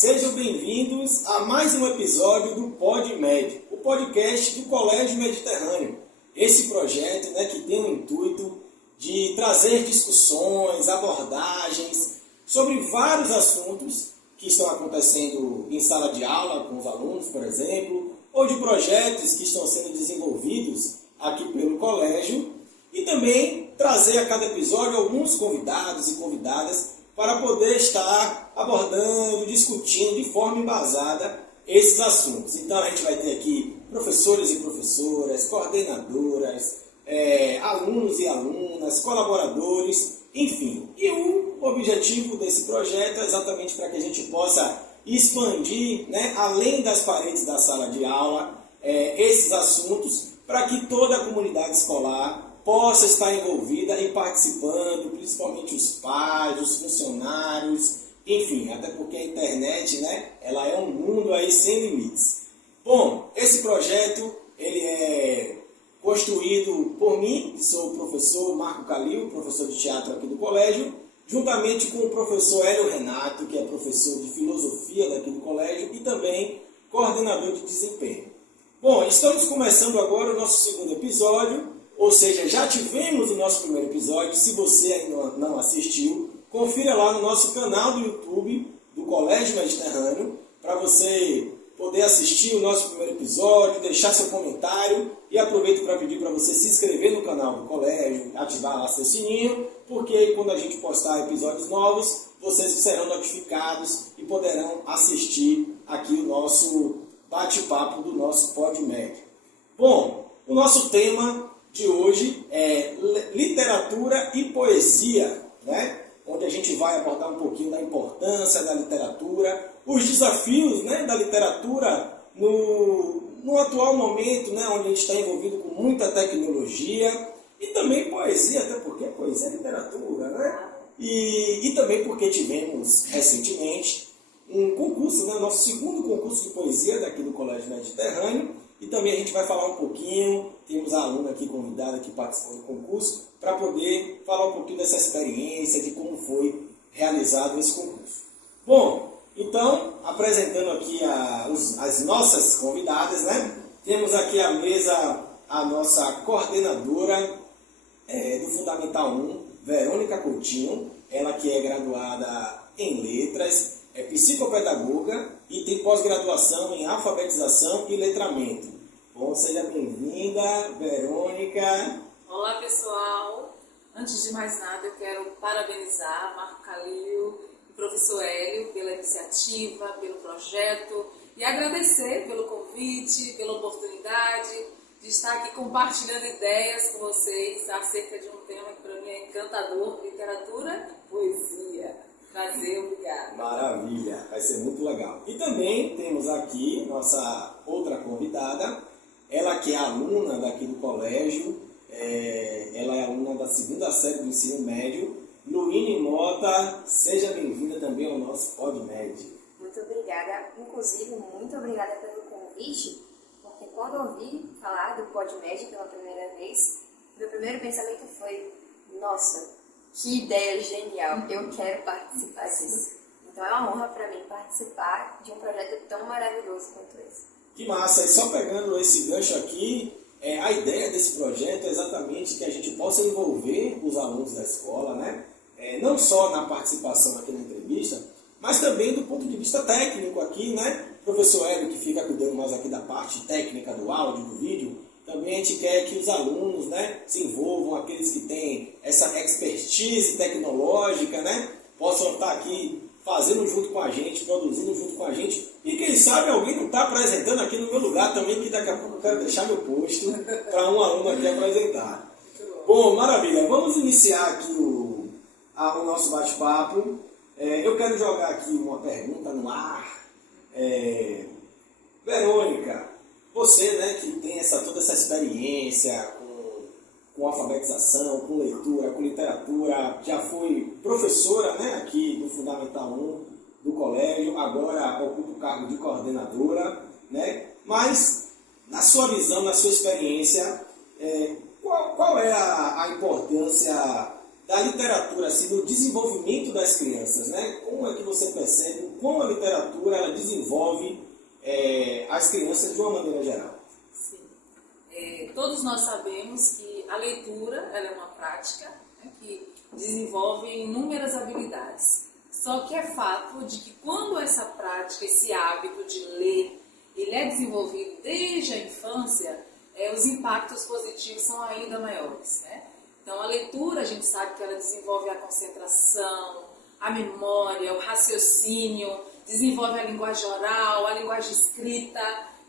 sejam bem-vindos a mais um episódio do PodMed, o podcast do Colégio Mediterrâneo. Esse projeto, que tem o intuito de trazer discussões, abordagens sobre vários assuntos que estão acontecendo em sala de aula com os alunos, por exemplo, ou de projetos que estão sendo desenvolvidos aqui pelo colégio, e também trazer a cada episódio alguns convidados e convidadas para poder estar abordando, discutindo de forma embasada esses assuntos. Então a gente vai ter aqui professores e professoras, coordenadoras, alunos e alunas, colaboradores, enfim. E o objetivo desse projeto é exatamente para que a gente possa expandir, além das paredes da sala de aula, esses assuntos, para que toda a comunidade escolar possa estar envolvida e participando, principalmente os pais, os funcionários, enfim, até porque a internet, ela é um mundo aí sem limites. Bom, esse projeto, ele é construído por mim, que sou o professor Marco Calil, professor de teatro aqui do colégio, juntamente com o professor Hélio Renato, que é professor de filosofia daqui do colégio e também coordenador de desempenho. Bom, estamos começando agora o nosso segundo episódio, ou seja, já tivemos o nosso primeiro episódio. Se você ainda não assistiu, confira lá no nosso canal do YouTube do Colégio Mediterrâneo, para você poder assistir o nosso primeiro episódio, deixar seu comentário, e aproveito para pedir para você se inscrever no canal do colégio, ativar lá seu sininho, porque quando a gente postar episódios novos, vocês serão notificados e poderão assistir aqui o nosso bate-papo do nosso PodMed. Bom, o nosso tema de hoje é literatura e poesia, onde a gente vai abordar um pouquinho da importância da literatura, os desafios da literatura no atual momento, onde a gente está envolvido com muita tecnologia, e também poesia, até porque poesia é literatura, e também porque tivemos recentemente um concurso, nosso segundo concurso de poesia daqui do Colégio Mediterrâneo, e também a gente vai falar um pouquinho, temos a aluna aqui convidada que participou do concurso, para poder falar um pouquinho dessa experiência, de como foi realizado esse concurso. Bom, então, apresentando aqui as nossas convidadas, temos aqui à mesa a nossa coordenadora do Fundamental 1, Verônica Coutinho, ela que é graduada em Letras, é psicopedagoga e tem pós-graduação em alfabetização e letramento. Bom, seja bem-vinda, Verônica. Olá, pessoal. Antes de mais nada, eu quero parabenizar Marco Calil e o professor Hélio pela iniciativa, pelo projeto e agradecer pelo convite, pela oportunidade de estar aqui compartilhando ideias com vocês acerca de um tema que para mim é encantador, literatura e poesia. Prazer, obrigada. Maravilha, vai ser muito legal. E também temos aqui nossa outra convidada, ela que é aluna daqui do colégio, ela é aluna da segunda série do ensino médio, Luíne Mota, seja bem-vinda também ao nosso PodMed. Muito obrigada, inclusive muito obrigada pelo convite, porque quando eu ouvi falar do PodMed pela primeira vez, meu primeiro pensamento foi, nossa, que ideia genial, eu quero participar disso. Então é uma honra para mim participar de um projeto tão maravilhoso quanto esse. Que massa! E só pegando esse gancho aqui, a ideia desse projeto é exatamente que a gente possa envolver os alunos da escola, não só na participação aqui na entrevista, mas também do ponto de vista técnico aqui, Professor Hélio, que fica cuidando mais aqui da parte técnica do áudio, do vídeo, também a gente quer que os alunos se envolvam, aqueles que têm essa expertise tecnológica, possam estar aqui fazendo junto com a gente, produzindo junto com a gente. E quem sabe alguém não está apresentando aqui no meu lugar também, que daqui a pouco eu quero deixar meu posto para um aluno aqui apresentar. Bom, maravilha. Vamos iniciar aqui o nosso bate-papo. Eu quero jogar aqui uma pergunta no ar. Verônica, você, que tem toda essa experiência com alfabetização, com leitura, com literatura, já foi professora, aqui do Fundamental 1 do colégio, agora ocupa o cargo de coordenadora, mas na sua visão, na sua experiência, qual é a importância da literatura, assim, no desenvolvimento das crianças, né? Como é que você percebe como a literatura ela desenvolve as crianças de uma maneira geral? Sim. Todos nós sabemos que a leitura ela é uma prática, né, que desenvolve inúmeras habilidades. Só que é fato de que quando essa prática, esse hábito de ler, ele é desenvolvido desde a infância, os impactos positivos são ainda maiores, né? Então, a leitura, a gente sabe que ela desenvolve a concentração, a memória, o raciocínio, desenvolve a linguagem oral, a linguagem escrita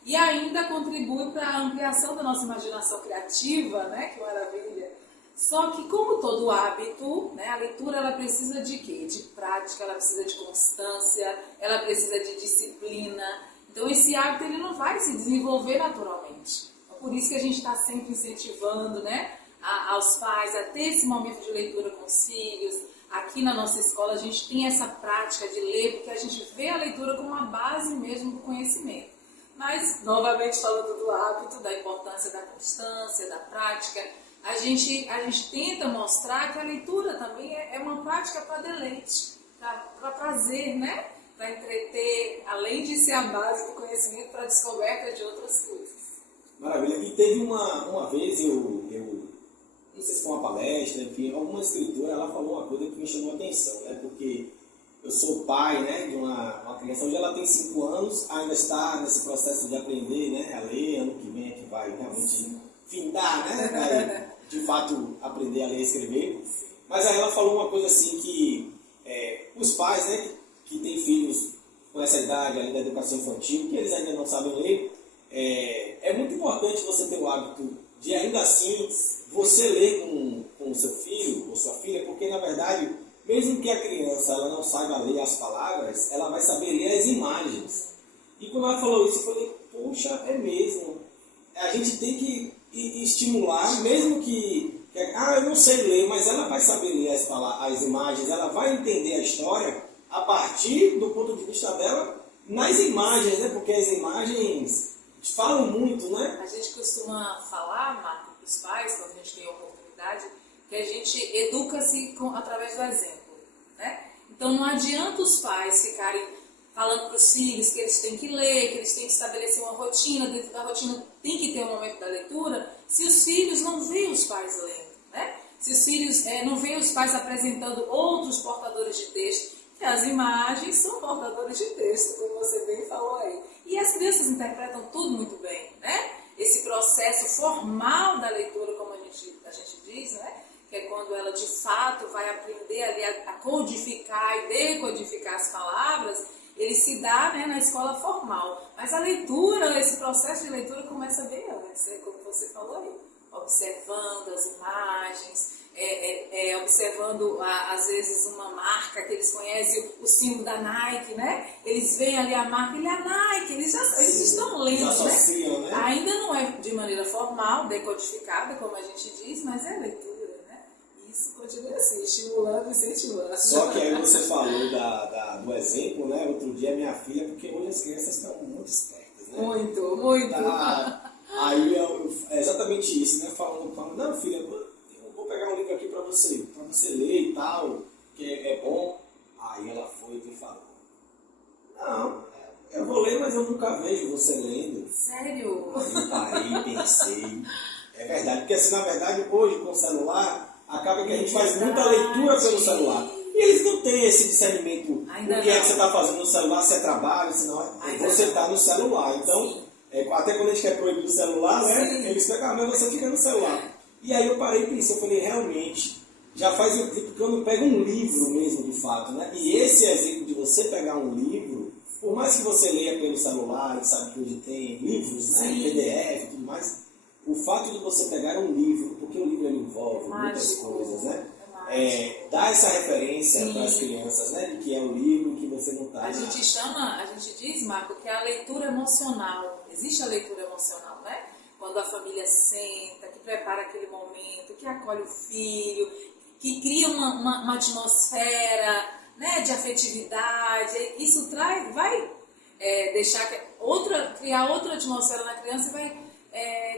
e ainda contribui para a ampliação da nossa imaginação criativa, né? Que maravilha! Só que, como todo hábito, né, a leitura ela precisa de quê? De prática, ela precisa de constância, ela precisa de disciplina. Então, esse hábito ele não vai se desenvolver naturalmente. Por isso que a gente está sempre incentivando, né, aos pais a ter esse momento de leitura com os filhos. Aqui na nossa escola a gente tem essa prática de ler, porque a gente vê a leitura como uma base mesmo do conhecimento. Mas, novamente falando do hábito, da importância da constância, da prática, a gente tenta mostrar que a leitura também é uma prática para deleite, para prazer, né? Para entreter, além de ser a base do conhecimento, para a descoberta de outras coisas. Maravilha. E teve uma vez, eu não sei se foi uma palestra, enfim, alguma escritora, ela falou uma coisa que me chamou a atenção, né? Porque eu sou pai, né, de uma criança, hoje ela tem 5 anos, ainda está nesse processo de aprender, né, a ler, ano que vem é que vai realmente findar, né? Vai, de fato, aprender a ler e escrever. Mas aí ela falou uma coisa assim que os pais, né, que têm filhos com essa idade ali da educação infantil, que eles ainda não sabem ler, é muito importante você ter o hábito de, ainda assim, você ler com o seu filho ou sua filha, porque, na verdade, mesmo que a criança ela não saiba ler as palavras, ela vai saber ler as imagens. E quando ela falou isso, eu falei, poxa, é mesmo. A gente tem que estimular, mesmo que eu não sei ler, mas ela vai saber ler as imagens, ela vai entender a história a partir do ponto de vista dela nas imagens, né? Porque as imagens falam muito, né? A gente costuma falar, Marco, para os pais, quando a gente tem a oportunidade, que a gente educa-se através do exemplo, né? Então não adianta os pais ficarem falando para os filhos que eles têm que ler, que eles têm que estabelecer uma rotina, dentro da rotina tem que ter um momento da leitura, se os filhos não veem os pais lendo, né? Se os filhos não veem os pais apresentando outros portadores de texto, que as imagens são portadores de texto, como você bem falou aí. E as crianças interpretam tudo muito bem, né? Esse processo formal da leitura, como a gente diz, né? Que é quando ela de fato vai aprender ali a codificar e decodificar as palavras, ele se dá, né, na escola formal. Mas a leitura, esse processo de leitura começa bem antes, como você falou aí, observando as imagens, observando, às vezes, uma marca que eles conhecem, o símbolo da Nike, né? Eles veem ali a marca, ele é a Nike, eles estão lendo, associam, né? Ainda não é de maneira formal, decodificada, como a gente diz, mas é leitura, né? Isso continua assim, estimulando e incentivando. Só que aí você falou do exemplo, né? Outro dia minha filha, porque hoje as crianças estão muito espertas, né? Muito. Aí é exatamente isso, né? Falando, não, filha, eu vou pegar um livro aqui para você ler e tal, que é bom. Aí ela foi e me falou, não, eu vou ler, mas eu nunca vejo você lendo. Sério? Aí eu parei, pensei, é verdade, porque assim, na verdade, hoje com o celular, acaba que a gente faz muita leitura pelo celular. E eles não têm esse discernimento do que é que você está fazendo no celular, se é trabalho, se não é. Você está no celular. Então, até quando a gente quer proibir o celular, né? Eles pegam, mas você fica no celular. E aí eu parei e pensei, eu falei, realmente, já faz um tempo que eu não pego um livro mesmo, de fato, né? E esse exemplo de você pegar um livro, por mais que você leia pelo celular, e sabe que hoje tem livros, né? PDF e tudo mais, o fato de você pegar um livro, porque o livro ele envolve muitas coisas, né? Dá essa referência para as crianças, né? De que é o livro que você não está... A gente diz, Marco, que é a leitura emocional. Existe a leitura emocional, né? Quando a família senta, que prepara aquele momento, que acolhe o filho, que cria uma atmosfera, né, de afetividade. Isso vai deixar criar outra atmosfera na criança e vai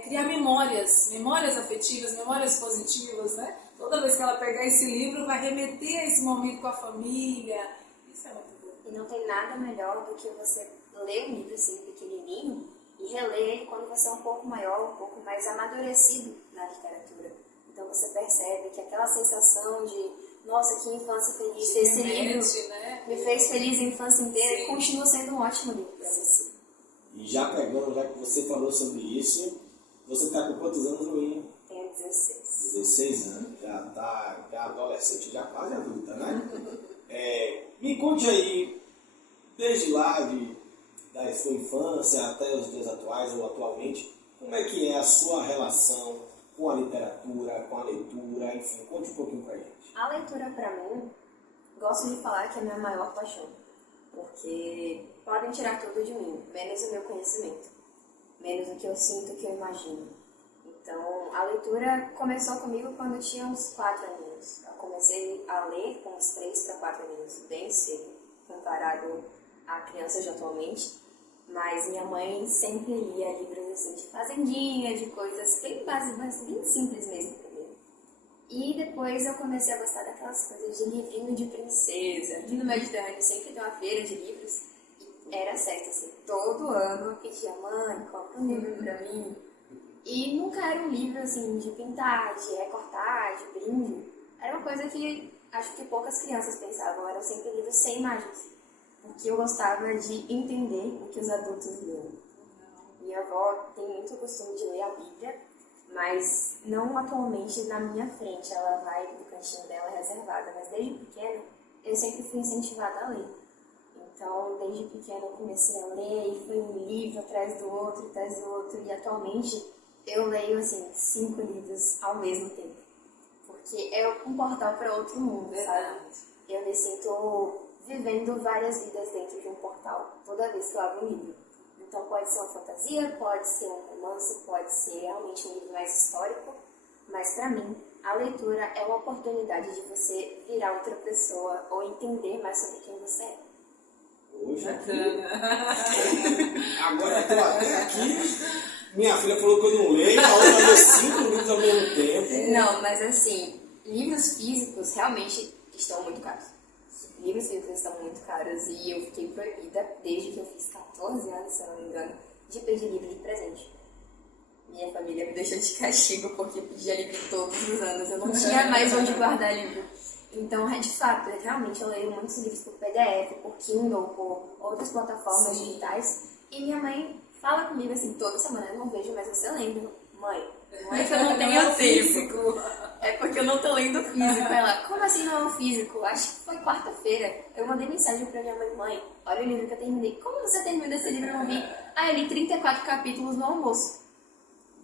criar memórias afetivas, memórias positivas, né? Toda vez que ela pegar esse livro, vai remeter a esse momento com a família. Isso é muito bom. E não tem nada melhor do que você ler um livro assim pequenininho e reler ele quando você é um pouco maior, um pouco mais amadurecido na literatura. Então você percebe que aquela sensação de, nossa, que infância feliz, esse livro, né? Me fez feliz a infância inteira, Sim. e continua sendo um ótimo livro para você. E já que você falou sobre isso, você está com quantos anos, Luinha? Tenho 16. 16 anos, já adolescente, já quase adulta, né? Me conte aí, desde lá, da sua infância até os dias atuais ou atualmente, como é que é a sua relação com a literatura, com a leitura, enfim, conte um pouquinho pra gente. A leitura, para mim, gosto de falar que é a minha maior paixão, porque podem tirar tudo de mim, menos o meu conhecimento, menos o que eu sinto, o que eu imagino. Então, a leitura começou comigo quando eu tinha uns 4 aninhos. Eu comecei a ler com uns 3 para 4 aninhos, bem cedo, comparado a crianças de atualmente. Mas minha mãe sempre lia livros assim de fazendinha, de coisas bem básicas, bem simples mesmo para mim. E depois eu comecei a gostar daquelas coisas de livrinho de princesa. Aqui no Mediterrâneo sempre tem uma feira de livros. E era certo, assim, todo ano eu pedia, mãe, compra um livro pra mim. E nunca era um livro, assim, de pintar, de recortar, de brinde. Era uma coisa que acho que poucas crianças pensavam. Eram sempre livros sem imagens. Porque eu gostava de entender o que os adultos liam. Minha avó tem muito costume de ler a Bíblia, mas não atualmente na minha frente. Ela vai no cantinho dela reservada, mas desde pequena eu sempre fui incentivada a ler. Então, desde pequena eu comecei a ler e foi um livro atrás do outro, e atualmente eu leio, assim, 5 livros ao mesmo tempo. Porque é um portal para outro mundo, sabe? Eu me sinto vivendo várias vidas dentro de um portal, toda vez que eu abro um livro. Então pode ser uma fantasia, pode ser um romance, pode ser realmente um livro mais histórico, mas para mim, a leitura é uma oportunidade de você virar outra pessoa ou entender mais sobre quem você é. Hoje agora eu estou até aqui, minha filha falou que eu não leio, a outra lê 5 livros ao mesmo tempo. Não, mas assim, livros físicos realmente estão muito caros. Livros físicos estão muito caros e eu fiquei proibida, desde que eu fiz 14 anos, se eu não me engano, de pedir livro de presente. Minha família me deixou de castigo porque eu pedia livro todos os anos, eu não tinha mais onde guardar livro. Então, de fato, realmente eu leio muitos livros por PDF, por Kindle, por outras plataformas digitais. E minha mãe fala comigo assim, toda semana, eu não vejo, mas você lembra? Mãe, não é que eu não tenho tempo. É porque eu não tô lendo físico. Ela, como assim não é um físico? Acho que foi quarta-feira. Eu mandei mensagem pra minha mãe, mãe, olha o livro que eu terminei. Como você terminou esse livro? Eu não vi. Ah, eu li 34 capítulos no almoço.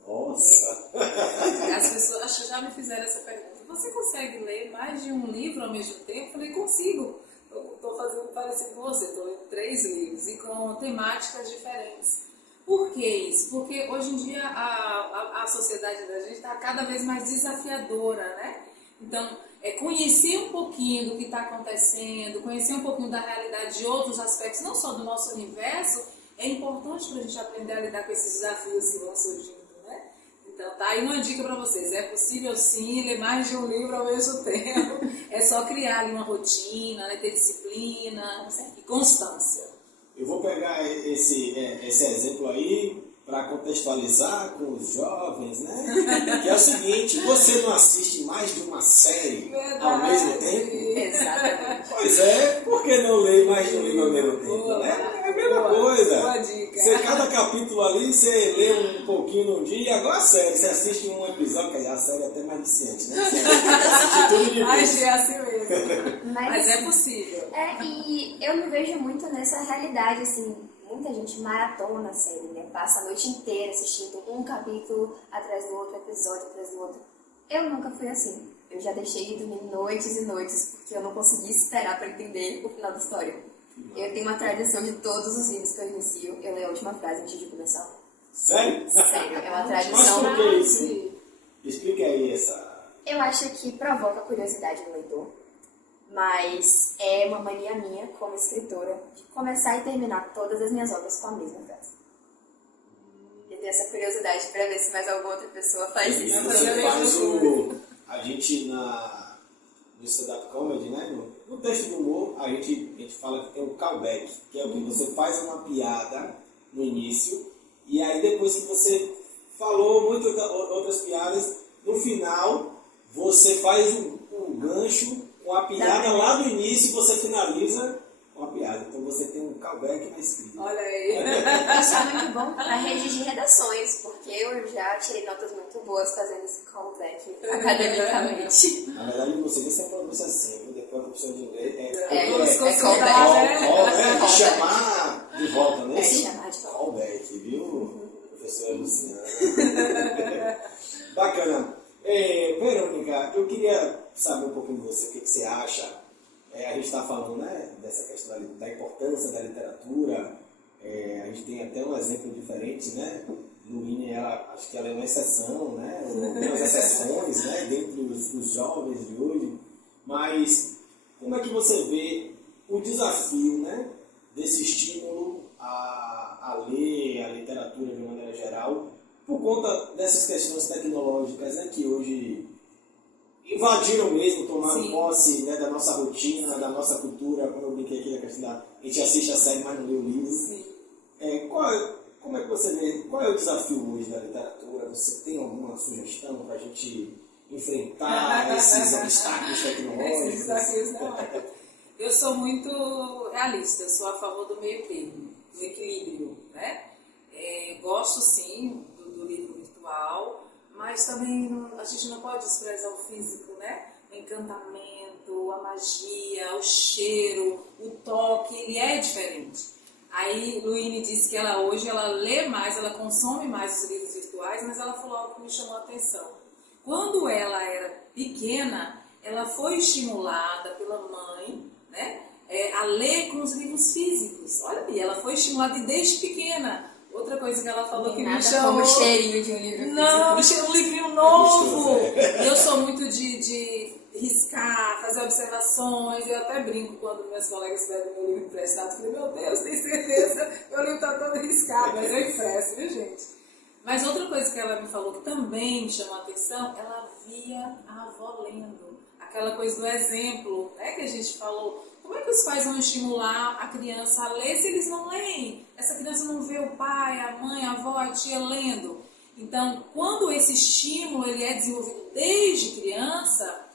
Nossa! As pessoas acho que já me fizeram essa pergunta. Você consegue ler mais de um livro ao mesmo tempo? Eu falei, consigo. Estou fazendo parecido com você. Estou lendo 3 livros e com temáticas diferentes. Por que isso? Porque hoje em dia a sociedade da gente está cada vez mais desafiadora, né? Então, conhecer um pouquinho do que está acontecendo, conhecer um pouquinho da realidade de outros aspectos, não só do nosso universo, é importante para a gente aprender a lidar com esses desafios que vão surgindo, né? Então, tá aí uma dica para vocês. É possível, sim, ler mais de um livro ao mesmo tempo. É só criar ali uma rotina, né? Ter disciplina e constância. Eu vou pegar esse exemplo aí para contextualizar com os jovens, né? Que é o seguinte, você não assiste mais de uma série ao mesmo tempo? Exatamente. Pois é, por que não ler mais de um livro ao mesmo tempo, né? É a mesma coisa. Boa dica. Você, cada capítulo ali, você lê um pouquinho num dia, e agora a série, você assiste um episódio, que a série é até mais viciante, né? Você assiste tudo de Acho vez. que é assim mesmo. Mas é possível. E eu me vejo muito nessa realidade, assim, muita gente maratona a série, né? Passa a noite inteira assistindo um capítulo atrás do outro, episódio atrás do outro. Eu nunca fui assim. Eu já deixei de dormir noites e noites, porque eu não conseguia esperar para entender o final da história. Eu tenho uma tradição de todos os livros que eu inicio, eu leio a última frase antes de começar. Sério? Sério, é uma Mas tradição. por que isso? Explica aí essa... Eu acho que provoca curiosidade no leitor, mas é uma mania minha, como escritora, de começar e terminar todas as minhas obras com a mesma frase. ter essa curiosidade para ver se mais alguma outra pessoa faz E isso. você faz a gente no stand-up comedy, né? No texto do humor, a gente fala que tem um callback, que é o que você faz uma piada no início, e aí depois que você falou muitas outras piadas, no final você faz um gancho com a piada lá do início e você finaliza com a piada. Então você tem um callback na escrita. Olha aí. Isso é muito bom para redigir redações, porque eu já tirei notas muito boas fazendo esse callback academicamente. Na verdade, você nem se pronuncia assim, viu? Depois a professora de inglês callback. De chamar de volta, né? É, chamar de volta. Callback, viu, professora Luciana? Bacana. Verônica, eu queria saber um pouquinho de você, o que você acha. A gente está falando, né, dessa questão da importância da literatura. A gente tem até um exemplo diferente, né? Luíne, acho que ela é uma exceção, né? Tem umas exceções, né, dentre os jovens de hoje. Mas como é que você vê o desafio, né, desse estímulo a ler a literatura de uma maneira geral, por conta dessas questões tecnológicas, né, que hoje invadiram mesmo, tomaram posse, né, da nossa rotina, da nossa cultura, como eu brinquei aqui na questão a gente assiste a série, mas não lê o livro. Sim. Como é que você vê, qual é o desafio hoje da literatura? Você tem alguma sugestão para a gente enfrentar esses obstáculos tecnológicos? Esses desafios não. Eu sou muito realista, eu sou a favor do meio termo, do equilíbrio, né? Gosto sim do livro virtual, mas também a gente não pode desprezar o físico, né? O encantamento, a magia, o cheiro, o toque, ele é diferente. Aí Luíne disse que hoje ela lê mais, ela consome mais os livros virtuais, mas ela falou algo que me chamou a atenção. Quando ela era pequena, ela foi estimulada pela mãe, né, a ler com os livros físicos. Olha aí, ela foi estimulada desde pequena. Outra coisa que ela falou que me chamou... Como o cheirinho de um livro físico. Não, um livrinho novo. E eu sou muito de riscar, fazer observações. Eu até brinco quando minhas colegas pedem meu livro emprestado. Eu falei, meu Deus, tem certeza? Meu livro está todo riscado, mas eu empresto, viu, gente? Mas outra coisa que ela me falou que também me chamou a atenção, ela via a avó lendo. Aquela coisa do exemplo, né, que a gente falou. Como é que os pais vão estimular a criança a ler se eles não leem? Essa criança não vê o pai, a mãe, a avó, a tia lendo. Então, quando esse estímulo ele é desenvolvido desde criança,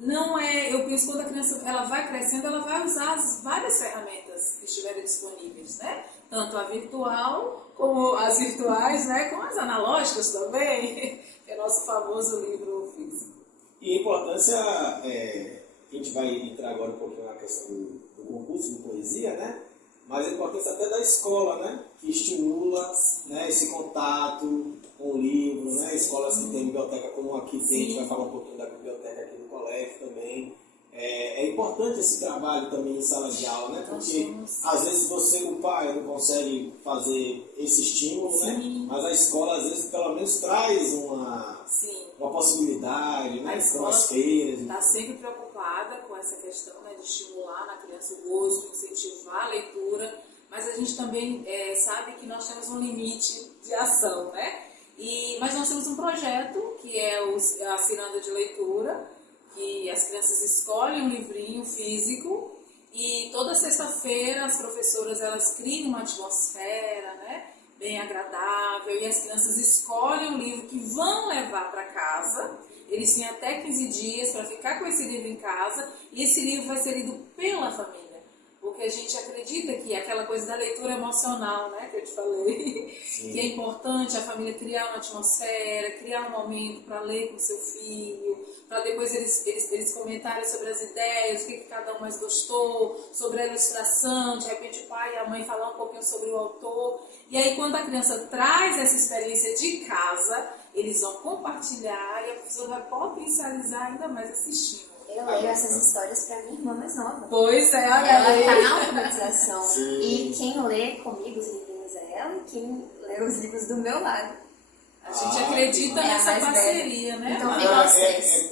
eu penso que quando a criança ela vai crescendo, ela vai usar as várias ferramentas que estiverem disponíveis, né? Tanto a virtual, como as virtuais, né? Como as analógicas também, que é nosso famoso livro físico. E a importância, a gente vai entrar agora um pouquinho na questão do concurso de poesia, né? Mas a importância até da escola, né? Que estimula, né, esse contato com o livro, né? Escolas que têm biblioteca como aqui tem, a gente vai falar um pouquinho da biblioteca aqui do colégio também. É importante esse trabalho também em sala de aula, né? Porque às vezes o pai não consegue fazer esse estímulo, né? Mas a escola às vezes pelo menos traz uma possibilidade, né? Com as feiras. Está sempre preocupada com essa questão, né, de estimular na criança o gosto, incentivar a leitura, mas a gente também sabe que nós temos um limite de ação, né? Mas nós temos um projeto que é a Ciranda de Leitura, que as crianças escolhem um livrinho físico e toda sexta-feira as professoras elas criam uma atmosfera, né, bem agradável, e as crianças escolhem um livro que vão levar para casa. Eles têm até 15 dias para ficar com esse livro em casa e esse livro vai ser lido pela família. Porque a gente acredita que aquela coisa da leitura emocional, né, que eu te falei, que é importante a família criar uma atmosfera, criar um momento para ler com seu filho, para depois eles comentarem sobre as ideias, o que cada um mais gostou, sobre a ilustração, de repente o pai e a mãe falar um pouquinho sobre o autor. E aí quando a criança traz essa experiência de casa, eles vão compartilhar e a professora vai potencializar ainda mais esse estímulo. Eu leio essas histórias para minha irmã mais nova. Pois é, olha ela aí. está na alfabetização. E quem lê comigo os livrinhos é ela, e quem lê os livros do meu lado A gente acredita nessa parceria, né? Então, vem vocês.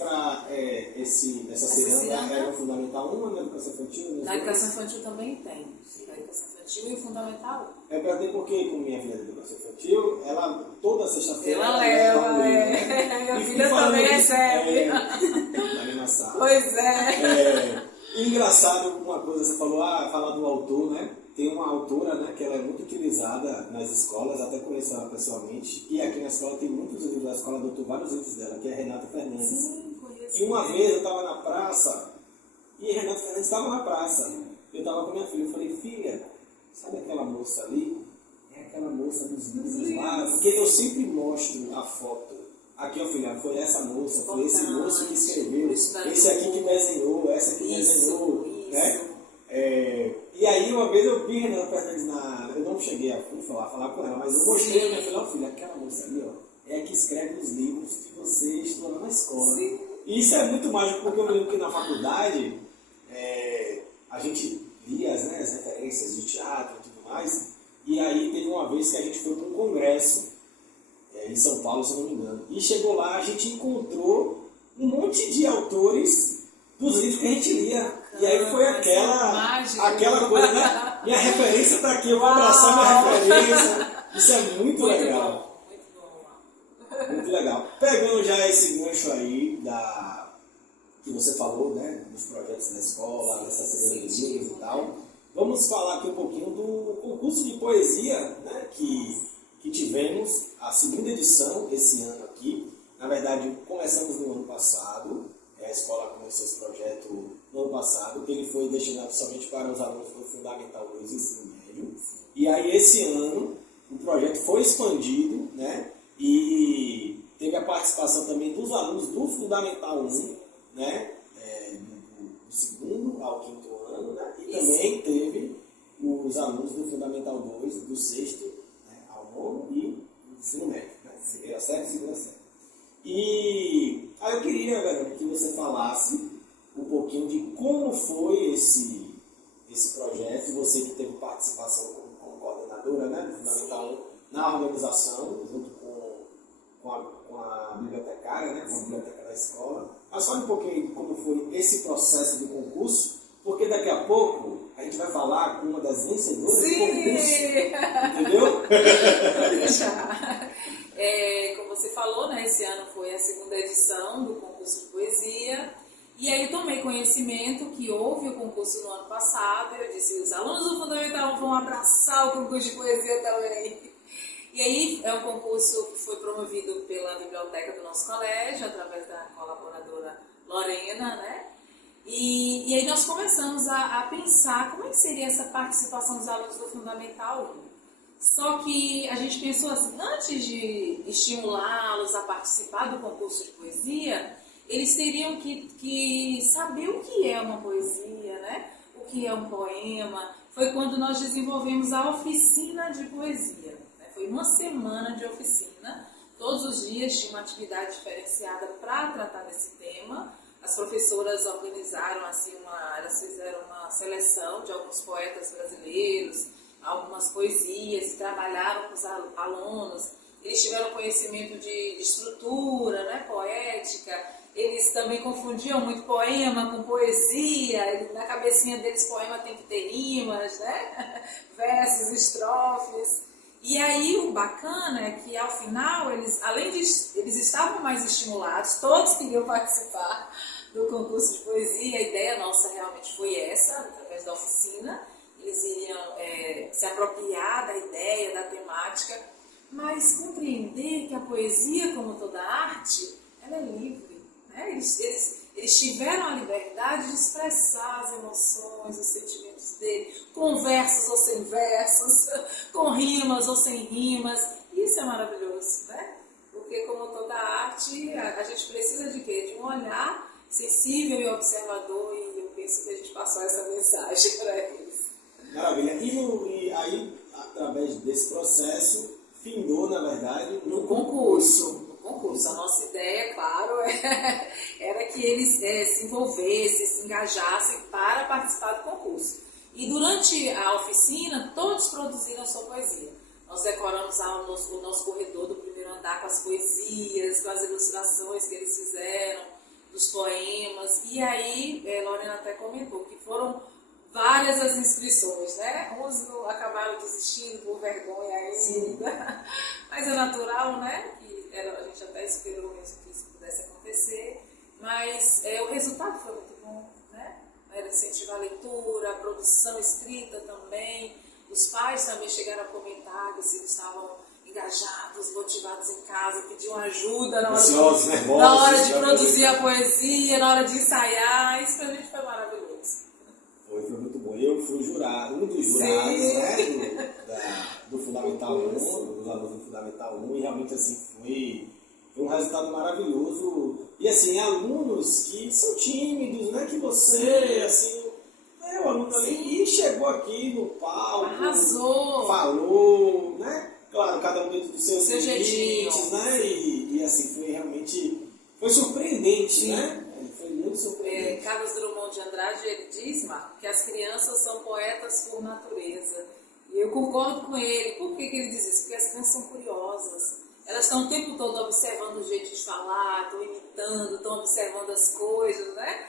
Essa ciranda é no Fundamental 1 ou na Educação Infantil? Na Educação Infantil também tem. Na Educação Infantil e o Fundamental 1. É para ter porque, como minha filha é da Educação Infantil, ela toda sexta-feira... Ela leva, Minha filha também recebe. Na mesma sala. Pois é. Engraçado, uma coisa, você falou, falar do autor, né? Tem uma autora, né, que ela é muito utilizada nas escolas, até conheço ela pessoalmente, e aqui na escola tem muitos livros da escola, adotou vários livros dela, que é Renata Fernandes. Sim, conheço. E uma vez eu estava na praça, e Renata Fernandes estava na praça. Eu estava com minha filha, eu falei, filha, sabe aquela moça ali? É aquela moça dos livros lá, porque eu sempre mostro a foto. Aqui, ó, filha, foi essa moça, foi esse moço que escreveu, esse aqui que desenhou, essa que desenhou, né? E aí, uma vez eu vi Renata Fernandes eu não cheguei a falar com ela, mas eu mostrei a minha filha, filha, aquela moça ali, ó, é a que escreve os livros que você estudou na escola. Sim. E isso é muito mágico, porque eu me lembro que na faculdade a gente lia as referências de teatro e tudo mais, e aí teve uma vez que a gente foi para um congresso em São Paulo, se eu não me engano, e chegou lá, a gente encontrou um monte de autores dos livros que a gente lia. E aí foi aquela coisa, né? Minha referência está aqui, eu vou abraçar minha referência. Isso é muito legal. Muito legal. Pegando já esse gancho aí que você falou, né? Dos projetos da escola, dessa segunda de livros e tal. Vamos falar aqui um pouquinho do concurso de poesia, né? Que tivemos a segunda edição esse ano aqui. Na verdade, começamos no ano passado. A escola começou esse projeto no ano passado, que ele foi destinado somente para os alunos do Fundamental 2 e Ensino Médio. E aí, esse ano, o projeto foi expandido, né? E teve a participação também dos alunos do Fundamental 1, né? Do segundo ao quinto ano, né? E também teve os alunos do Fundamental 2, do sexto, né, ao nono e do ensino médio, né? Primeira série e segunda série. E aí eu queria, Verônica, que você falasse um pouquinho de como foi esse projeto, você que teve participação como coordenadora, né, do Fundamental 1, na organização, junto com a bibliotecária, né, com a biblioteca da escola. Mas fale um pouquinho de como foi esse processo do concurso, porque daqui a pouco a gente vai falar com uma das vencedoras do concurso. Entendeu? Como você falou, né, esse ano foi a segunda edição do concurso de poesia. E aí tomei conhecimento que houve o concurso no ano passado. Eu disse, os alunos do Fundamental vão abraçar o concurso de poesia também. E aí é um concurso que foi promovido pela biblioteca do nosso colégio, através da colaboradora Lorena, né? E aí nós começamos a pensar como é que seria essa participação dos alunos do Fundamental 1. Só que a gente pensou assim, antes de estimulá-los a participar do concurso de poesia, eles teriam que saber o que é uma poesia, né? O que é um poema. Foi quando nós desenvolvemos a oficina de poesia. Né? Foi uma semana de oficina. Todos os dias tinha uma atividade diferenciada para tratar desse tema. As professoras organizaram assim elas fizeram uma seleção de alguns poetas brasileiros, algumas poesias, e trabalharam com os alunos. Eles tiveram conhecimento de estrutura, né, poética. Eles também confundiam muito poema com poesia. Na cabecinha deles, poema tem que ter rimas, né? Versos, estrofes. E aí o bacana é que ao final, eles estavam mais estimulados, todos queriam participar do concurso de poesia. A ideia nossa realmente foi essa, através da oficina. Eles iriam se apropriar da ideia, da temática, mas compreender que a poesia, como toda arte, ela é livre. Né? Eles tiveram a liberdade de expressar as emoções, os sentimentos dele, com versos ou sem versos, com rimas ou sem rimas. Isso é maravilhoso, né? Porque como toda arte, a gente precisa de quê? De um olhar sensível e observador, e eu penso que a gente passou essa mensagem para eles. Maravilha. E aí, através desse processo, findou, na verdade, no concurso. A nossa ideia, claro, era que eles se envolvessem, se engajassem para participar do concurso. E durante a oficina, todos produziram a sua poesia. Nós decoramos o nosso corredor do primeiro andar com as poesias, com as ilustrações que eles fizeram, dos poemas. E aí, Lorena até comentou que foram várias as inscrições, né? Uns acabaram desistindo por vergonha ainda, mas é natural, né? Que a gente até esperou mesmo que isso pudesse acontecer, mas o resultado foi muito bom, né? Era incentivar a leitura, a produção escrita também. Os pais também chegaram a comentar que se estavam engajados, motivados em casa, pediam ajuda na hora de produzir a poesia, na hora de ensaiar. Isso pra gente foi maravilhoso. Foi muito bom. Eu fui jurado, um dos jurados, né, do Fundamental 1, dos alunos do Fundamental 1, e realmente assim foi um resultado maravilhoso. E assim, alunos que são tímidos, né, que você, assim, o aluno ali, e chegou aqui no palco, arrasou, falou, né, claro, cada um dentro do seu jeitinho, né, e assim, foi realmente, foi surpreendente, né? Foi muito surpreendente. Carlos Drummond de Andrade, ele diz, Marco, que as crianças são poetas por natureza. E eu concordo com ele. Por que ele diz isso? Porque as crianças são curiosas. Elas estão o tempo todo observando o jeito de falar, estão imitando, estão observando as coisas, né?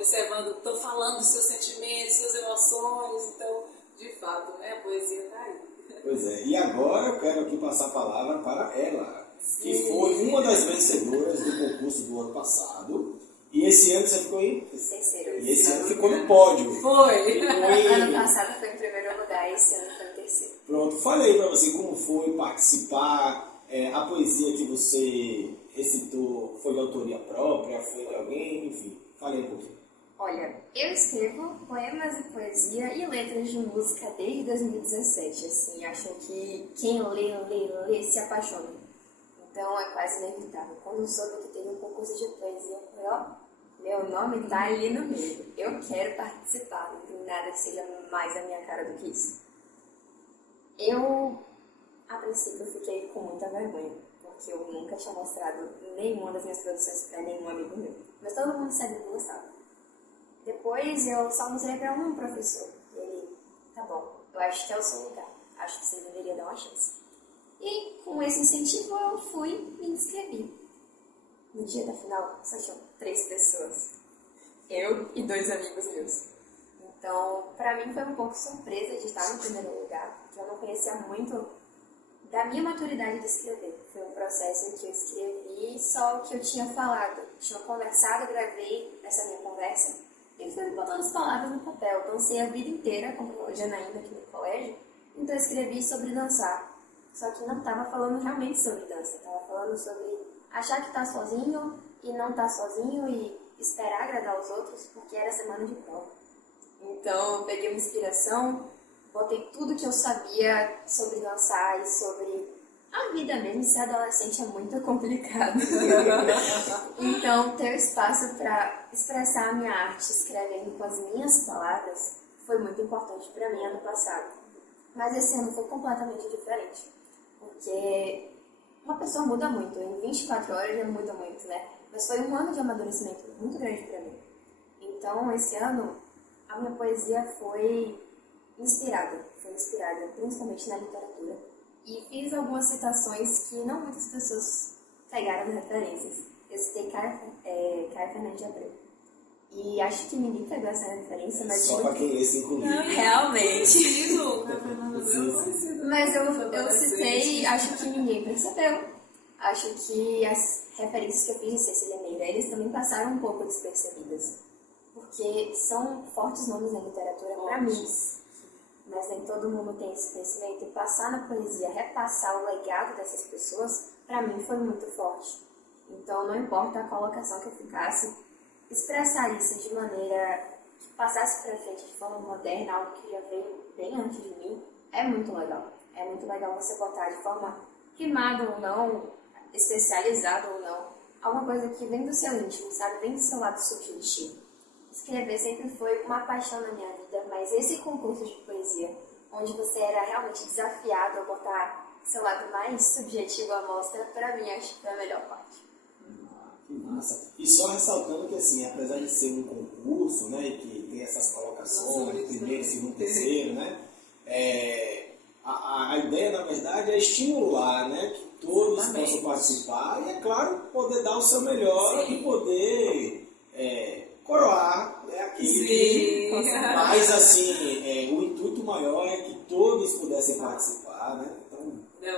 Estão falando dos seus sentimentos, suas emoções. Então, de fato, né, a poesia está aí. Pois é. E agora eu quero aqui passar a palavra para ela, que foi uma das vencedoras do concurso do ano passado. E esse ano você ficou em terceiro. E esse ano ficou no pódio. Foi. Ano passado foi em primeiro lugar, esse ano foi em terceiro. Pronto, falei para você como foi participar. A poesia que você recitou foi de autoria própria, foi de alguém, enfim. Falei um pouquinho. Olha, eu escrevo poemas e poesia e letras de música desde 2017. Assim, acho que quem lê, se apaixona. Então é quase inevitável. Quando eu soube que teve um concurso de poesia, eu falei, ó, meu nome tá ali no meio. Eu quero participar, não tem nada que seja mais a minha cara do que isso. A princípio, fiquei com muita vergonha, porque eu nunca tinha mostrado nenhuma das minhas produções para nenhum amigo meu. Mas todo mundo sabia que gostava. Depois eu só mostrei para um professor. E ele, tá bom, eu acho que é o seu lugar. Acho que você deveria dar uma chance. E com esse incentivo eu fui e me inscrevi. No dia da final só tinham 3 pessoas. Eu e 2 amigos meus. Então, para mim foi um pouco surpresa de estar no primeiro lugar, porque eu não conhecia muito da minha maturidade de escrever. Foi um processo em que eu escrevi só o que eu tinha falado. Tinha conversado, gravei essa minha conversa e fui botando as palavras no papel. Dancei a vida inteira, como a Janaína aqui no colégio, então eu escrevi sobre dançar. Só que não estava falando realmente sobre dança, estava falando sobre achar que está sozinho e não estar sozinho e esperar agradar os outros, porque era semana de prova. Então eu peguei uma inspiração, botei tudo que eu sabia sobre dançar e sobre a vida mesmo. Ser adolescente é muito complicado. Então, ter espaço para expressar a minha arte escrevendo com as minhas palavras foi muito importante para mim ano passado. Mas esse ano foi completamente diferente. Porque uma pessoa muda muito. Em 24 horas já muda muito, né? Mas foi um ano de amadurecimento muito grande para mim. Então, esse ano, a minha poesia foi inspirada principalmente na literatura. E fiz algumas citações que não muitas pessoas pegaram de referências. Eu citei Caio Fernandes de Abreu. E acho que ninguém pegou essa referência, mas... Só para quem lê 5 livros. Realmente. Mas eu Sim. citei, acho que ninguém percebeu. Acho que as referências que eu fiz de Cecília Meira, eles também passaram um pouco despercebidas. Porque são fortes nomes na literatura para mim. Mas nem todo mundo tem esse conhecimento. E passar na poesia, repassar o legado dessas pessoas, para mim foi muito forte. Então, não importa a colocação que eu ficasse, expressar isso de maneira que passasse para frente de forma moderna, algo que já veio bem antes de mim, é muito legal. É muito legal você botar de forma rimada ou não, especializada ou não, alguma coisa que vem do seu íntimo, sabe? Vem do seu lado sutil de ti. Escrever sempre foi uma paixão na minha vida, mas esse concurso de poesia, onde você era realmente desafiado a botar seu lado mais subjetivo à mostra, para mim acho que foi a melhor parte. Que massa. E só ressaltando que, assim, apesar de ser um concurso, né, e que tem essas colocações, primeiro, segundo, terceiro, né, a ideia, na verdade, é estimular, né, que todos possam seu melhor Sim. e poder coroar, né, aquele Sim. mas assim, o intuito maior é que todos pudessem participar, né? Então, Não,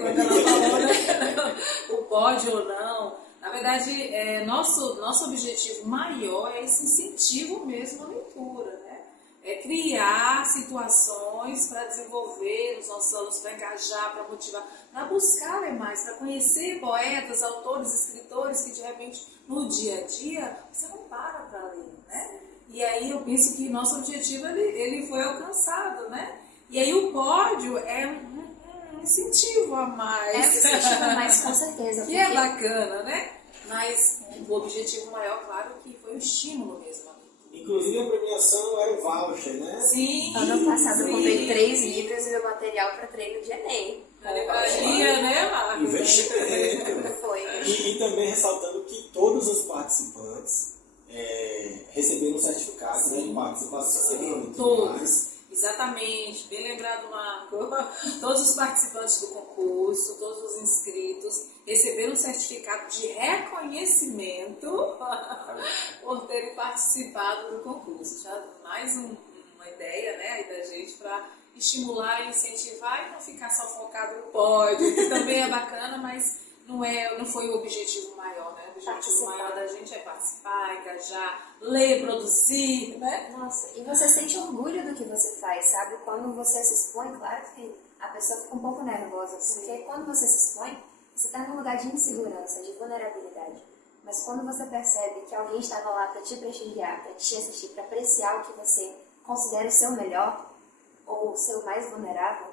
quando ela falou, né? O pode ou não. Na verdade, nosso objetivo maior é esse incentivo mesmo à leitura, né? É criar situações para desenvolver os nossos alunos, para engajar, para motivar, para buscar ler mais, para conhecer poetas, autores, escritores que de repente no dia a dia você não para ler, né? E aí eu penso que nosso objetivo ele foi alcançado, né? E aí o pódio é um incentivo a mais. É um incentivo a mais, com certeza. Que é bacana, né? Mas o objetivo maior, claro, que foi o estímulo mesmo. inclusive a premiação era o voucher, né? Sim. Ano passado eu sim. comprei 3 livros e meu material para treino de Enem. Na livraria, né, Marcos? Investimento. Foi. E também ressaltando que todos os participantes receberam um certificado, né, de participação e tudo Todos. mais. Exatamente, bem lembrado, Marco. Todos os participantes do concurso, todos os inscritos receberam um certificado de reconhecimento por terem participado do concurso. Já mais uma ideia, né, aí da gente para estimular e incentivar e não ficar só focado no pódio, que também é bacana, mas não foi o objetivo maior, né? O objetivo maior da gente é participar, engajar, ler, produzir, né? Nossa, e você sente orgulho do que você faz, sabe? Quando você se expõe, claro que a pessoa fica um pouco nervosa, porque quando você se expõe, você está num lugar de insegurança, de vulnerabilidade. Mas quando você percebe que alguém estava lá para te prestigiar, para te assistir, para apreciar o que você considera o seu melhor, ou o seu mais vulnerável,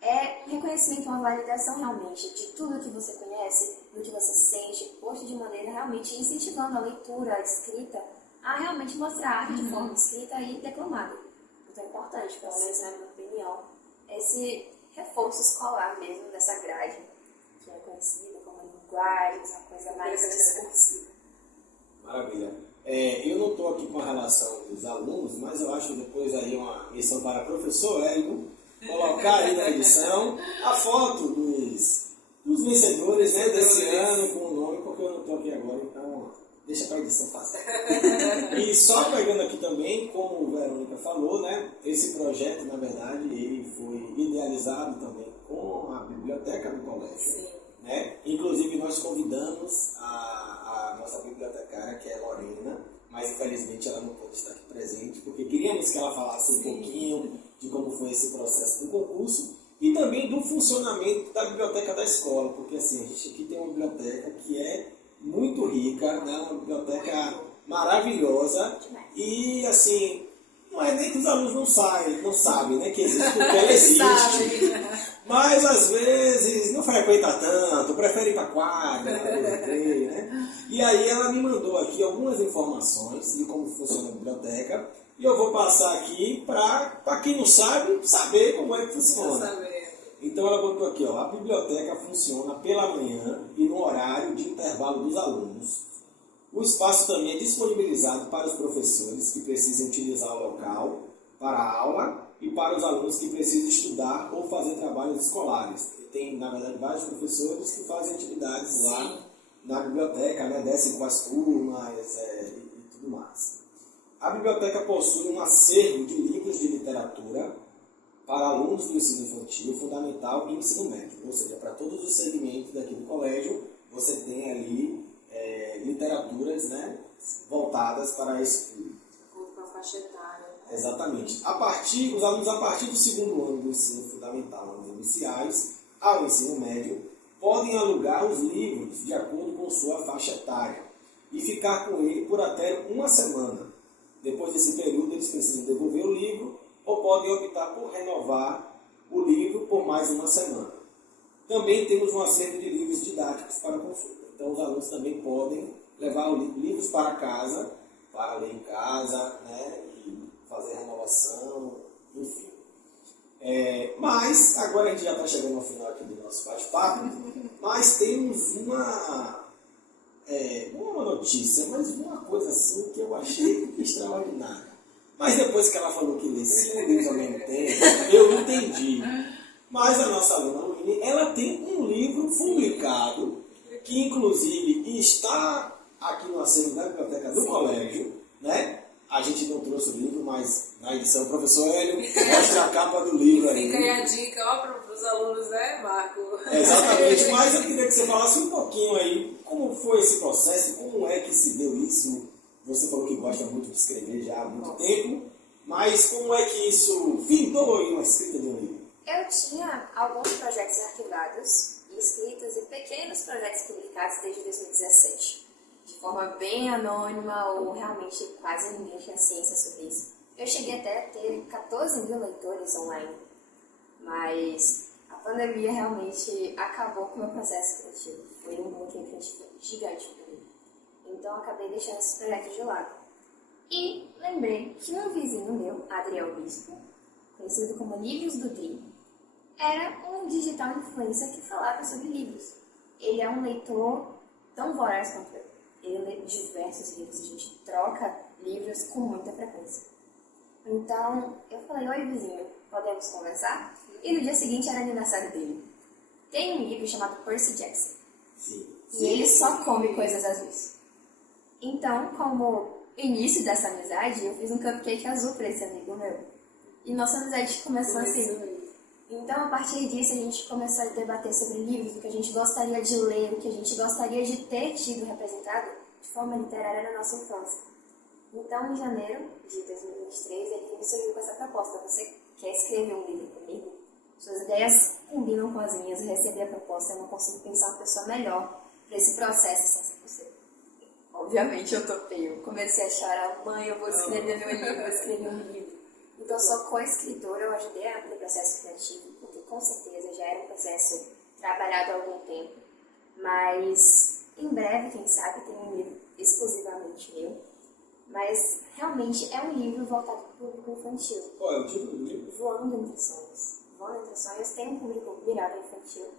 é reconhecimento, uma validação realmente de tudo que você conhece, do que você sente, posto de maneira realmente incentivando a leitura, a escrita, a realmente mostrar a arte de forma escrita e declamada. Então é importante, pelo menos na minha opinião, esse reforço escolar mesmo dessa grade, que é conhecida como linguagens, uma coisa mais discursiva. Maravilha. Eu não estou aqui com a relação dos alunos, mas eu acho que depois aí uma missão para o professor Hélio colocar aí na edição a foto dos vencedores, né, desse ano com o nome, porque eu não estou aqui agora, então deixa para a edição fazer. E só pegando aqui também, como a Verônica falou, né, esse projeto, na verdade, ele foi idealizado também com a biblioteca do colégio. Sim. Né? Inclusive nós convidamos a nossa bibliotecária, que é Lorena, mas infelizmente ela não pôde estar aqui presente, porque queríamos que ela falasse um pouquinho de como foi esse processo do concurso e também do funcionamento da biblioteca da escola, porque assim, a gente aqui tem uma biblioteca que é muito rica, né? Uma biblioteca maravilhosa e assim, não é nem que os alunos não sabem, né, que existe, porque ela existe. Mas às vezes não frequenta tanto, prefere ir para a quadra, né? E aí ela me mandou aqui algumas informações de como funciona a biblioteca e eu vou passar aqui para quem não sabe, saber como é que funciona. Então ela botou aqui, ó, a biblioteca funciona pela manhã e no horário de intervalo dos alunos. O espaço também é disponibilizado para os professores que precisam utilizar o local para a aula e para os alunos que precisam estudar ou fazer trabalhos escolares. E tem, na verdade, vários professores que fazem atividades lá na biblioteca, né, descem com as turmas e tudo mais. A biblioteca possui um acervo de livros de literatura para alunos do ensino infantil, fundamental e ensino médio. Ou seja, para todos os segmentos daqui do colégio, você tem ali literaturas, né, voltadas para esse público. Com a faixa etária. Exatamente. Os alunos, a partir do segundo ano do ensino fundamental, anos iniciais, ao ensino médio, podem alugar os livros de acordo com sua faixa etária e ficar com ele por até uma semana. Depois desse período, eles precisam devolver o livro ou podem optar por renovar o livro por mais uma semana. Também temos um acervo de livros didáticos para consulta. Então, os alunos também podem levar livros para casa, para ler em casa, né, e fazer renovação, enfim. Mas, agora a gente já está chegando ao final aqui do nosso bate-papo, mas temos uma notícia, mas uma coisa assim que eu achei extraordinária. Mas depois que ela falou que lê 5 livros ao mesmo tempo, eu entendi. Mas a nossa aluna Luíne, ela tem um livro publicado que inclusive está aqui no acervo da biblioteca do colégio, né? A gente não trouxe o livro, mas na edição o professor Hélio mostra a capa do livro aí. Fica aí a dica, ó, para os alunos, né, Marco? Exatamente, mas eu queria que você falasse um pouquinho aí, como foi esse processo, como é que se deu isso? Você falou que gosta muito de escrever já há muito tempo, mas como é que isso findou em uma escrita de um livro? Eu tinha alguns projetos arquivados e escritos e pequenos projetos publicados desde 2017. De forma bem anônima ou realmente quase ninguém tinha ciência sobre isso. Eu cheguei até a ter 14 mil leitores online, mas a pandemia realmente acabou com o meu processo criativo. Foi um bloqueio criativo gigante para mim. Então eu acabei deixando esse projeto de lado. E lembrei que um vizinho meu, Adriel Bispo, conhecido como Livros do Dream, era um digital influencer que falava sobre livros. Ele é um leitor tão voraz quanto eu. Ele lê diversos livros, a gente troca livros com muita frequência. Então, eu falei, oi vizinho, podemos conversar? E no dia seguinte era aniversário dele. Tem um livro chamado Percy Jackson. Sim. E ele só come coisas azuis. Então, como início dessa amizade, eu fiz um cupcake azul para esse amigo meu. E nossa amizade começou assim. Então, a partir disso, a gente começou a debater sobre livros, o que a gente gostaria de ler, o que a gente gostaria de ter tido representado de forma literária na nossa infância. Então, em janeiro de 2023, ele me surgiu com essa proposta. Você quer escrever um livro comigo? Suas ideias combinam com as minhas. Eu recebi a proposta, eu não consigo pensar uma pessoa melhor para esse processo sem ser você. Obviamente, eu topei. Eu comecei a chorar. Mãe, eu vou escrever meu livro, vou escrever um livro. Então, eu sou co-escritora, eu ajudei no processo criativo, porque com certeza já era um processo trabalhado há algum tempo. Mas, em breve, quem sabe, tem um livro exclusivamente meu. Mas, realmente, é um livro voltado para o público infantil. Qual é o título do livro? Voando Entre Sonhos. Voando Entre Sonhos tem um público virado infantil,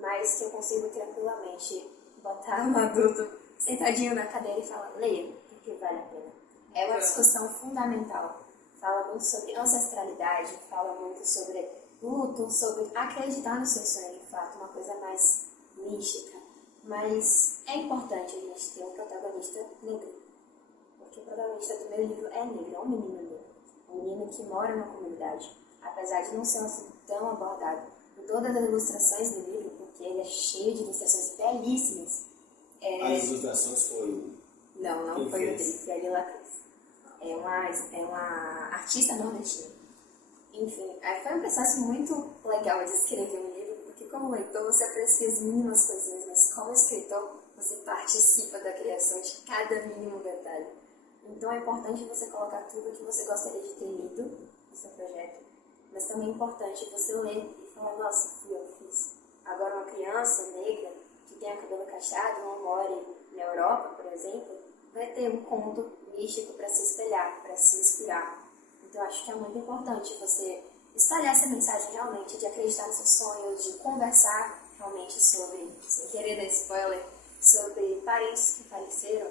mas que eu consigo tranquilamente botar um adulto sentadinho na cadeira e falar, leia, porque vale a pena. É uma discussão fundamental. Fala muito sobre ancestralidade, fala muito sobre luto, sobre acreditar no seu sonho de fato, uma coisa mais mística. Mas é importante a gente ter um protagonista negro. Porque o protagonista do meu livro é negro, é um menino negro. Um menino que mora numa comunidade. Apesar de não ser assim tão abordado em todas as ilustrações do livro, porque ele é cheio de ilustrações belíssimas. As ilustrações foi... Não foi o dele, foi a Lila Cruz. É uma artista nordestina. Enfim, foi um processo muito legal de escrever um livro, porque como leitor você aprecia as mínimas coisinhas, mas como escritor você participa da criação de cada mínimo detalhe. Então é importante você colocar tudo o que você gostaria de ter lido no seu projeto, mas também é importante você ler e falar, nossa, fui eu que fiz. Agora uma criança negra que tem o cabelo cacheado, não more na Europa, por exemplo, vai ter um conto místico para se espelhar, para se inspirar. Então, acho que é muito importante você espalhar essa mensagem realmente, de acreditar nos seus sonhos, de conversar realmente sobre, sem querer dar spoiler, sobre parentes que faleceram,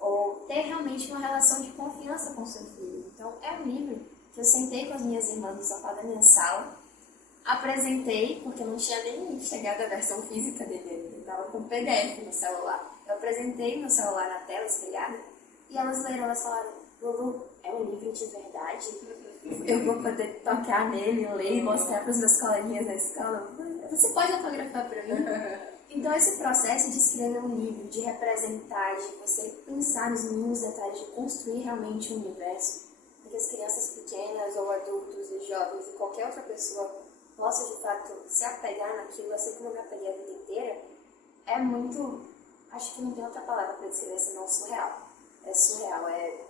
ou ter realmente uma relação de confiança com o seu filho. Então, é um livro que eu sentei com as minhas irmãs no sofá da minha sala, apresentei, porque não tinha nem chegado a versão física dele ainda, eu estava com PDF no celular. Eu apresentei meu celular na tela espelhada, e elas leram, elas falaram, Lulu, é um livro de verdade? Eu vou poder tocar nele, ler e mostrar para os meus coleguinhas na escola? Você pode autografar para mim? Então, esse processo de escrever um livro, de representar, de você pensar nos mínimos detalhes, de construir realmente um universo, para que as crianças pequenas, ou adultos, e jovens, e qualquer outra pessoa possa, de fato, se apegar naquilo, assim como eu me apeguei a vida inteira, é muito... Acho que não tem outra palavra para descrever senão surreal. É surreal, é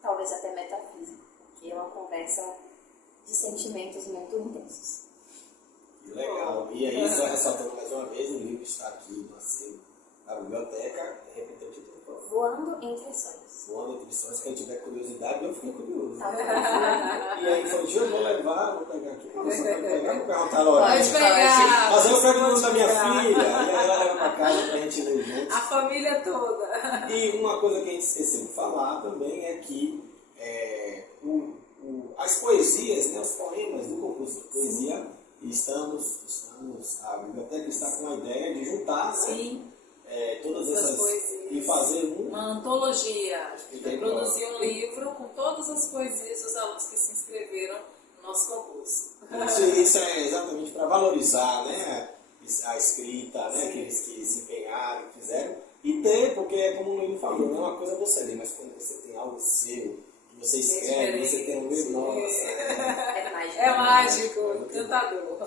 talvez até metafísico, porque é uma conversa de sentimentos muito intensos. Legal. E aí, só ressaltando mais uma vez, o livro está aqui no acervo da biblioteca. Repita o título, por favor. Voando Entre Sonhos. Voando Entre Sonhos. Quem tiver curiosidade, eu fiquei curioso. Tá bom. E aí, infantil, eu vou levar, vou pegar aqui para você pegar, vou perguntar a hora. Pode pegar. Mas eu pego o nome da minha filha, e aí ela leva para casa para a gente ler juntos. A família toda. E uma coisa que a gente esqueceu de falar também é que as poesias, né, os poemas do concurso de poesia, a biblioteca está com a ideia de juntar, né, todas Essas essas... poesias. E fazer uma antologia. Entendi. Produzir um livro com todas as poesias dos alunos que se inscreveram no nosso concurso. Isso é exatamente para valorizar, né, a escrita, né, aqueles que se empenharam, que fizeram. E ter, porque como o Luiz falou, não é uma coisa você ler, mas quando você tem algo seu, que você escreve, você tem um livro, nossa. É mágico. É mágico, encantador.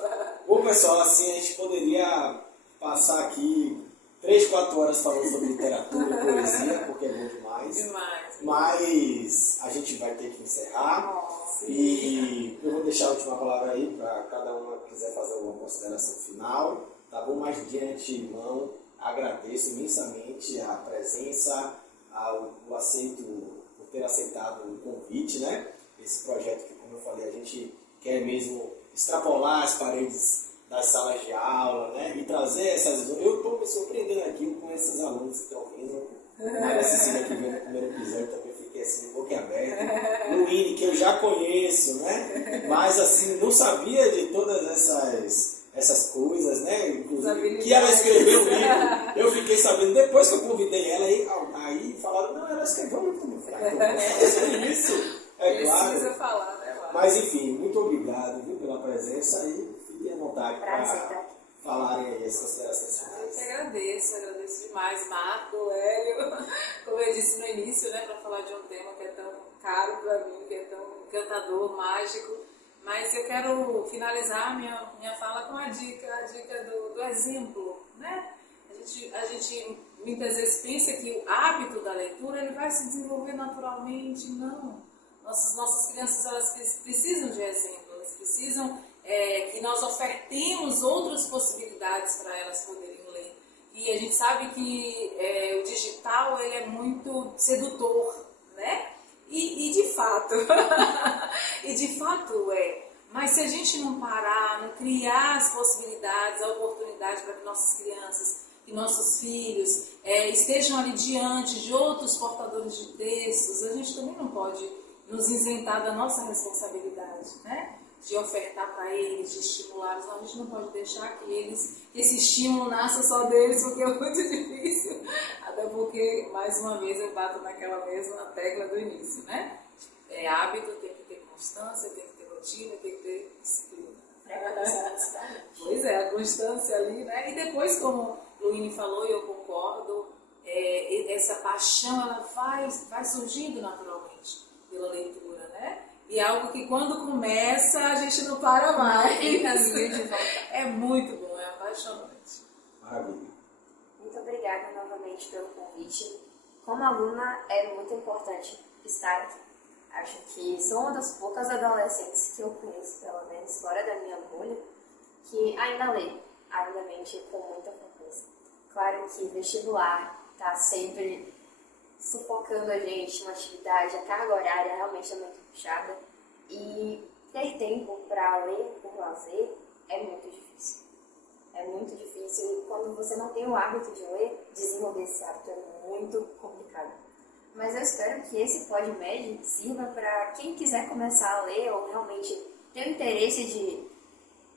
Bom, pessoal, assim a gente poderia passar aqui 3, 4 horas falando sobre literatura e poesia, porque é bom demais. Demais. Mas a gente vai ter que encerrar. Nossa. E eu vou deixar a última palavra aí para cada uma que quiser fazer alguma consideração final, tá bom? Mas de antemão, agradeço imensamente a presença, o aceito, por ter aceitado o convite, né? Esse projeto que, como eu falei, a gente quer mesmo extrapolar as paredes das salas de aula, né? E trazer essas... Eu estou me surpreendendo aqui com esses alunos que estão vindo, a Cecília que veio no primeiro episódio também fiquei assim, boca aberta. Luíne, que eu já conheço, né? Mas assim, não sabia de todas essas coisas, né? Inclusive, que ela escreveu um livro. Eu fiquei sabendo, depois que eu convidei ela, aí falaram, não, ela escreveu um livro. Isso, é claro. Precisa falar, né, Márcio? Mas enfim, muito obrigado, viu, pela presença e fiquem à vontade para falarem aí as considerações Eu finais. que agradeço demais, Marco, Hélio, como eu disse no início, né, para falar de um tema que é tão caro para mim, que é tão encantador, mágico, mas eu quero finalizar minha fala com a dica do exemplo, né? A gente muitas vezes pensa que o hábito da leitura ele vai se desenvolver naturalmente, não. Nossas crianças elas precisam de exemplo, elas precisam que nós ofertemos outras possibilidades para elas poderem ler. E a gente sabe que o digital ele é muito sedutor, né? E de fato, é. Mas se a gente não parar, não criar as possibilidades, a oportunidade para que nossas crianças e nossos filhos estejam ali diante de outros portadores de textos, a gente também não pode nos isentar da nossa responsabilidade, né? De ofertar para eles, de estimulá-los. A gente não pode deixar que esse estímulo nasça só deles, porque é muito difícil. Até porque, mais uma vez, eu bato naquela mesma tecla do início, né? Hábito, tem que ter constância, tem que ter rotina, tem que ter disciplina. Pois é, a constância ali, né? E depois, como Luíne falou, e eu concordo, essa paixão, ela vai surgindo naturalmente pela leitura, né? E é algo que quando começa, a gente não para mais. Tem caminho de volta. É muito bom, é apaixonante. Maravilha. Muito obrigada novamente pelo convite. Como aluna, é muito importante estar aqui. Acho que sou uma das poucas adolescentes que eu conheço, pelo menos fora da minha bolha, que ainda lê, avidamente, com muita frequência. Claro que vestibular está sempre sufocando a gente, uma atividade, a carga horária realmente é muito puxada. E ter tempo para ler por lazer é muito difícil. É muito difícil e quando você não tem o hábito de ler, desenvolver esse hábito é muito complicado. Mas eu espero que esse PodMed sirva para quem quiser começar a ler ou realmente ter o interesse de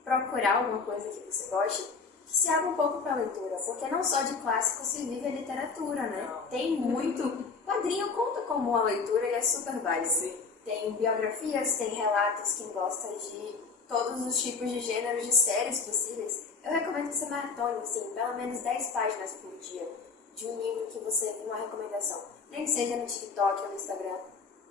procurar alguma coisa que você goste, que se abra um pouco para a leitura, porque não só de clássicos se vive a literatura, né? Não. Tem muito. Quadrinho conta como uma leitura e é super válido. Sim. Tem biografias, tem relatos, quem gosta de todos os tipos de gêneros de séries possíveis. Eu recomendo que você maratone, assim, pelo menos 10 páginas por dia de um livro que você viu uma recomendação. Nem que seja no TikTok ou no Instagram.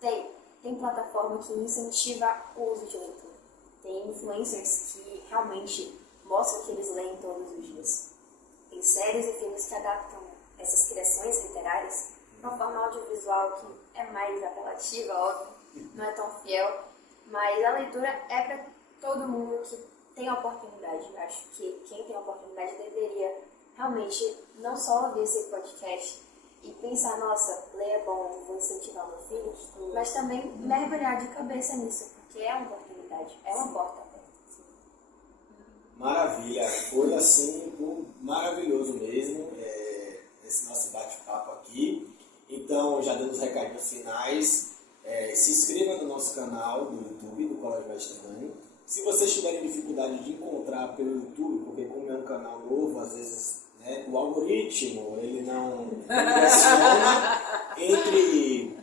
Tem plataforma que incentiva o uso de leitura. Tem influencers que realmente mostram que eles leem todos os dias. Tem séries e filmes que adaptam essas criações literárias de uma forma audiovisual que é mais apelativa, óbvio, não é tão fiel, mas a leitura é para todo mundo que tem a oportunidade. Eu acho que quem tem a oportunidade deveria realmente não só ouvir esse podcast e pensar, nossa, ler é bom, vou incentivar meu filho, mas também mergulhar de cabeça nisso, porque é uma oportunidade, é uma porta aberta. Maravilha, foi assim, maravilhoso mesmo esse nosso bate-papo aqui. Então, já dando os recadinhos finais, se inscreva no nosso canal do YouTube, do Colégio Mediterrâneo. Se vocês tiverem dificuldade de encontrar pelo YouTube, porque como é um canal novo, às vezes né? O algoritmo, ele não direciona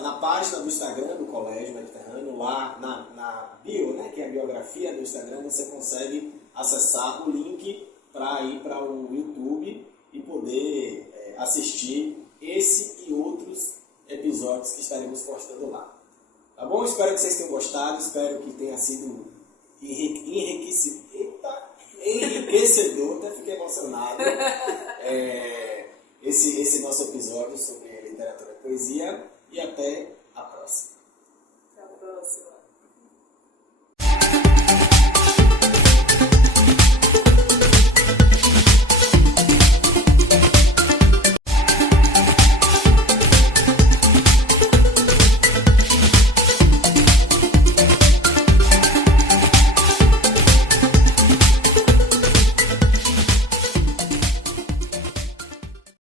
na página do Instagram do Colégio Mediterrâneo, lá na bio, né, que é a biografia do Instagram, você consegue acessar o link para ir para o YouTube e poder assistir esse e outros episódios que estaremos postando lá. Tá bom? Espero que vocês tenham gostado, espero que tenha sido enriquecedor, até fiquei emocionado, esse nosso episódio sobre literatura e poesia, e até